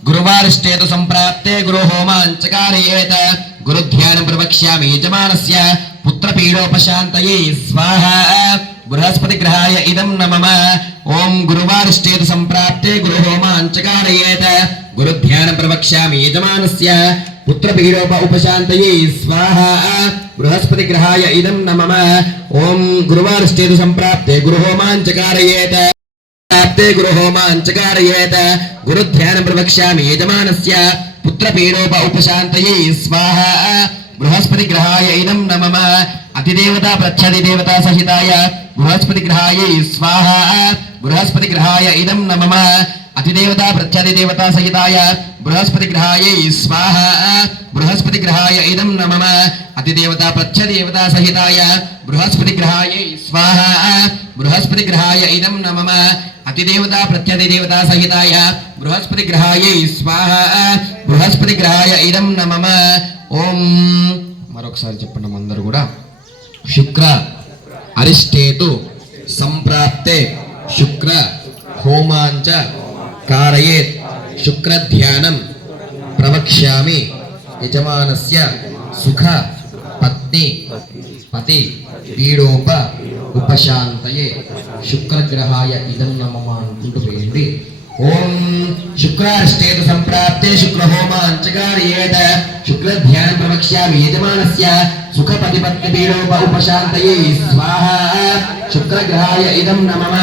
గురువారిష్టేతు సంప్రాప్తే గురు హోమాన్ చకారయేత్ గురు ధ్యానం ప్రవక్ష్యామి యజమానస్య పుత్ర పీడోపశాంతయే స్వాహా బృహస్పతి గ్రహాయ ఇదం నమః ఓం గురువారిష్టేతు సంప్రాప్తే గురు హోమాన్ చకారయేత్ గురు ధ్యానం ప్రవక్ష్యామి యజమానస్య పుత్ర పీడోప ఉపశాంతయే స్వాహా బృహస్పతి గ్రహాయ ఇదం నమః ఓం గురువారిష్టేతు సంప్రాప్తే గురు హోమాన్ చకారయేత్ गुरु होमान् चकारयेत् गुरु ध्यानं प्रवक्ष्यामि यजमानस्य पुत्र पीडोप उपशान्तये स्वाहा बृहस्पति ग्रहाय इदं नमः अतिदेवता प्रत्यधिदेवता सहिताय बृहस्पति ग्रहाय स्वाहा बृहस्पति ग्रहाय इदं नमः अतिदेवता प्रत्यधिदेवता सहिताय बृहस्पति ग्रहाय स्वाहा बृहस्पति ग्रहाय इदं नमः अतिदेवता प्रत्यधिदेवता सहिताय बृहस्पति ग्रहाय स्वाहा बृहस्पति ग्रहाय इदं नमः अतिदेवता प्रत्यधिदेवता सहिताय बृहस्पति ग्रहाय स्वाहा बृहस्पति ग्रहाय इदं नमः ओम మరొకసారి చెప్పండి అందరూ కూడా శుక్ర అరిష్టేతు సంప్రాప్తే శుక్ర హోమాంచ కారయేత్ శుక్ర ధ్యానం ప్రవక్ష్యామి యజమానస్య సుఖ పత్ని పతి పీడోప ఉపశాంతయే శుక్రగ్రహాయ ఇదం నమః అనుకుంటూ పోయండి. ఓం శుక్రాష్టేతు సంప్రాప్తే శుక్రహోమాంచకారయేత శుక్రధ్యానం ప్రవక్ష్యామి యజమానస్య సుఖపతిపత్తిపీడోప ఉపశాంతయే స్వాహా శుక్రగ్రహాయ ఇదం నమః.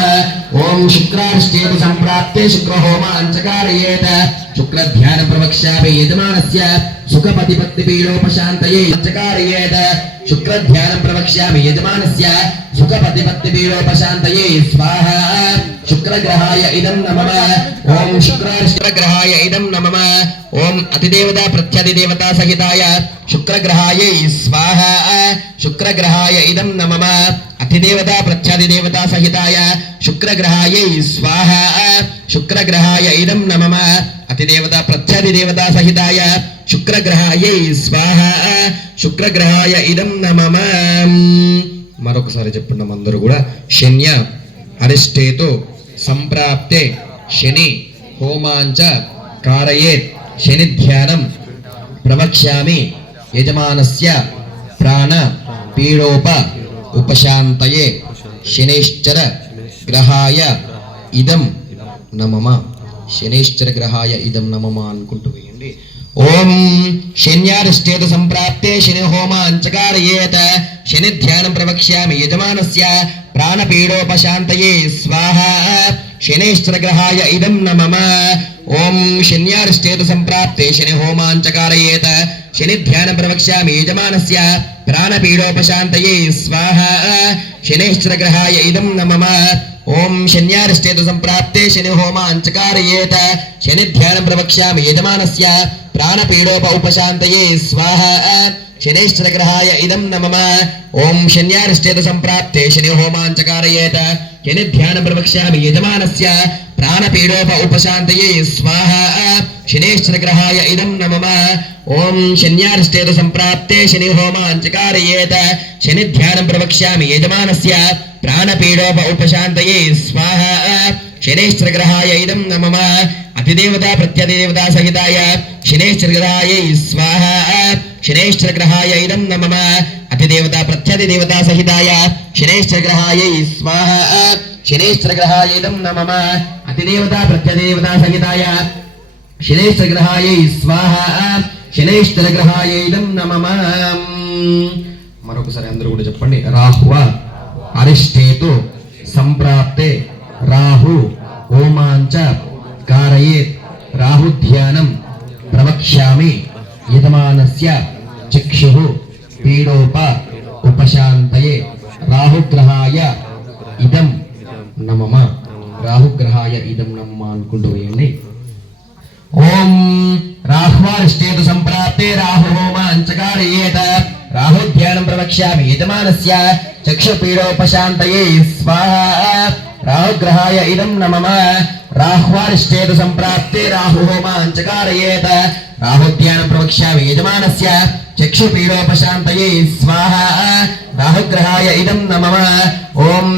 ఓం శుక్రాష్టేతు సంప్రాప్తే శుక్రహోమాంచకారయేత శుక్రధ్యానం ప్రవక్ష్యామి యజమానస్య సుఖపతిపత్తిపీడోపశాంతయే చకారయేత శుక్రధ్యానం ప్రవక్ష్యామి యజమానస్య సుఖపతిపత్తిపీడోపశాంతయే స్వాహా శుక్రగ్రహాయ ఇదం నమః. ఓం శుక్రగ్రహాయ ఇదం నమః. ఓం అతిదేవతా ప్రత్యధిదేవతా సహితాయ శుక్రగ్రహాయ స్వాహా శుక్రగ్రహాయ ఇదం నమః. అతిదేవతా ప్రత్యధిదేవతా సహితాయ శుక్రగ్రహాయ స్వాహా శుక్రగ్రహాయ ఇదం నమః. అతిదేవతా ప్రత్యధిదేవతా సహితాయ శుక్రగ్రహాయ స్వాహా శుక్రగ్రహాయ ఇదం నమః. మరొకసారి చెప్పండి అందరూ కూడా. శన్య అరిష్టేతో సంప్రాప్తే శని హోమాంచ కారయేత్ శని ధ్యానం ప్రవక్ష్యామి యజమానస్య ప్రాణ పీడోప ఉపశాంతయే శనేశ్చర గ్రహాయ ఇదం నమః. శనేశ్చర గ్రహాయ ఇదం నమః అనుకుంటూ వేయండి. ఓం శన్యారిష్టేతు సంప్రాప్తే శని హోమాంచకారయేత శని ధ్యానం ప్రవక్ష్యామి యజమానస్య ప్రాణపీడోపశాంతయే స్వాహా శనేశ్చర గ్రహాయ ఇదం నమః. ఓం శన్యారిష్టేతు సంప్రాప్తే శని హోమాంచకారయేత శని ధ్యానం ప్రవక్ష్యామి యజమానస్య ప్రాణపీడోపశాంతయే స్వాహా శనేశ్చర గ్రహాయ ఇదం నమః. ఓం శన్యారిష్టేతు సంప్రాప్తే శని హోమాంచకారయేత శని ధ్యానం ప్రవక్ష్యామి యజమానస్య ప్రాణపీడోప ఉపశాంతయే స్వాహా శనేశ్చర గ్రహాయ ఇదం నమః. ఓం శన్యారిష్టేతు సంప్రాప్తే శని హోమాంచకారయేత శని ధ్యానం ప్రవక్ష్యామి యజమానస్య ప్రాణపీడోప ఉపశాంతయే స్వాహా శనేశ్చర గ్రహాయ ఇదం నమః. ఓం శన్యారిష్టేతు సంప్రాప్తే శని హోమాంచకారయేత శని ధ్యానం ప్రవక్ష్యామి యజమానస్య ప్రాణపీడోప ఉపశాంతయే స్వాహా శనేశ్చర గ్రహాయ ఇదం నమః. అతిదేవతా ప్రత్యధిదేవతా సహితాయ శనేశ్చర గ్రహాయ స్వాహా శనేశ్చర గ్రహాయ ఇదం నమః. అతిదేవతా ప్రత్యధిదేవతా సహితాయ శనేశ్చర గ్రహాయ స్వాహా శనేశ్చర గ్రహాయ ఇదం నమః. అతిదేవతా ప్రత్యధిదేవతా సహితాయ శనేశ్చర గ్రహాయ స్వాహా శనేశ్చర గ్రహాయ ఇదం నమః. మరొకసారి అందరూ కూడా చెప్పండి. రాహువ అరిష్టేతు సంప్రాప్తే రాహు హోమాంచ కారయేత్ రాహు ధ్యానం ప్రవక్ష్యామి యజమానస్య చక్షుః పీడోప ఉపశాంతయే రాహుగ్రహాయ ఇదం నమః. రాహుగ్రహాయ ఇదం నమః అనుకుంటూ వేయండి. ఓం రాహ్వారిష్టేతు సంప్రాప్తే రాహు హోమాంచకారయేత రాహు ధ్యానం ప్రవక్ష్యామి యజమానస్య చక్షుపీడోపశాంతయే స్వాహా రాహుగ్రహాయ ఇదం నమః. రాహ్వారిష్టేతు సంప్రాప్తే రాహు హోమాంచకారయేత రాహు ధ్యానం ప్రవక్ష్యామి యజమానస్య చక్షుపీడోపశాంతయే స్వాహా రాహుగ్రహాయ ఇదం నమః. ఓం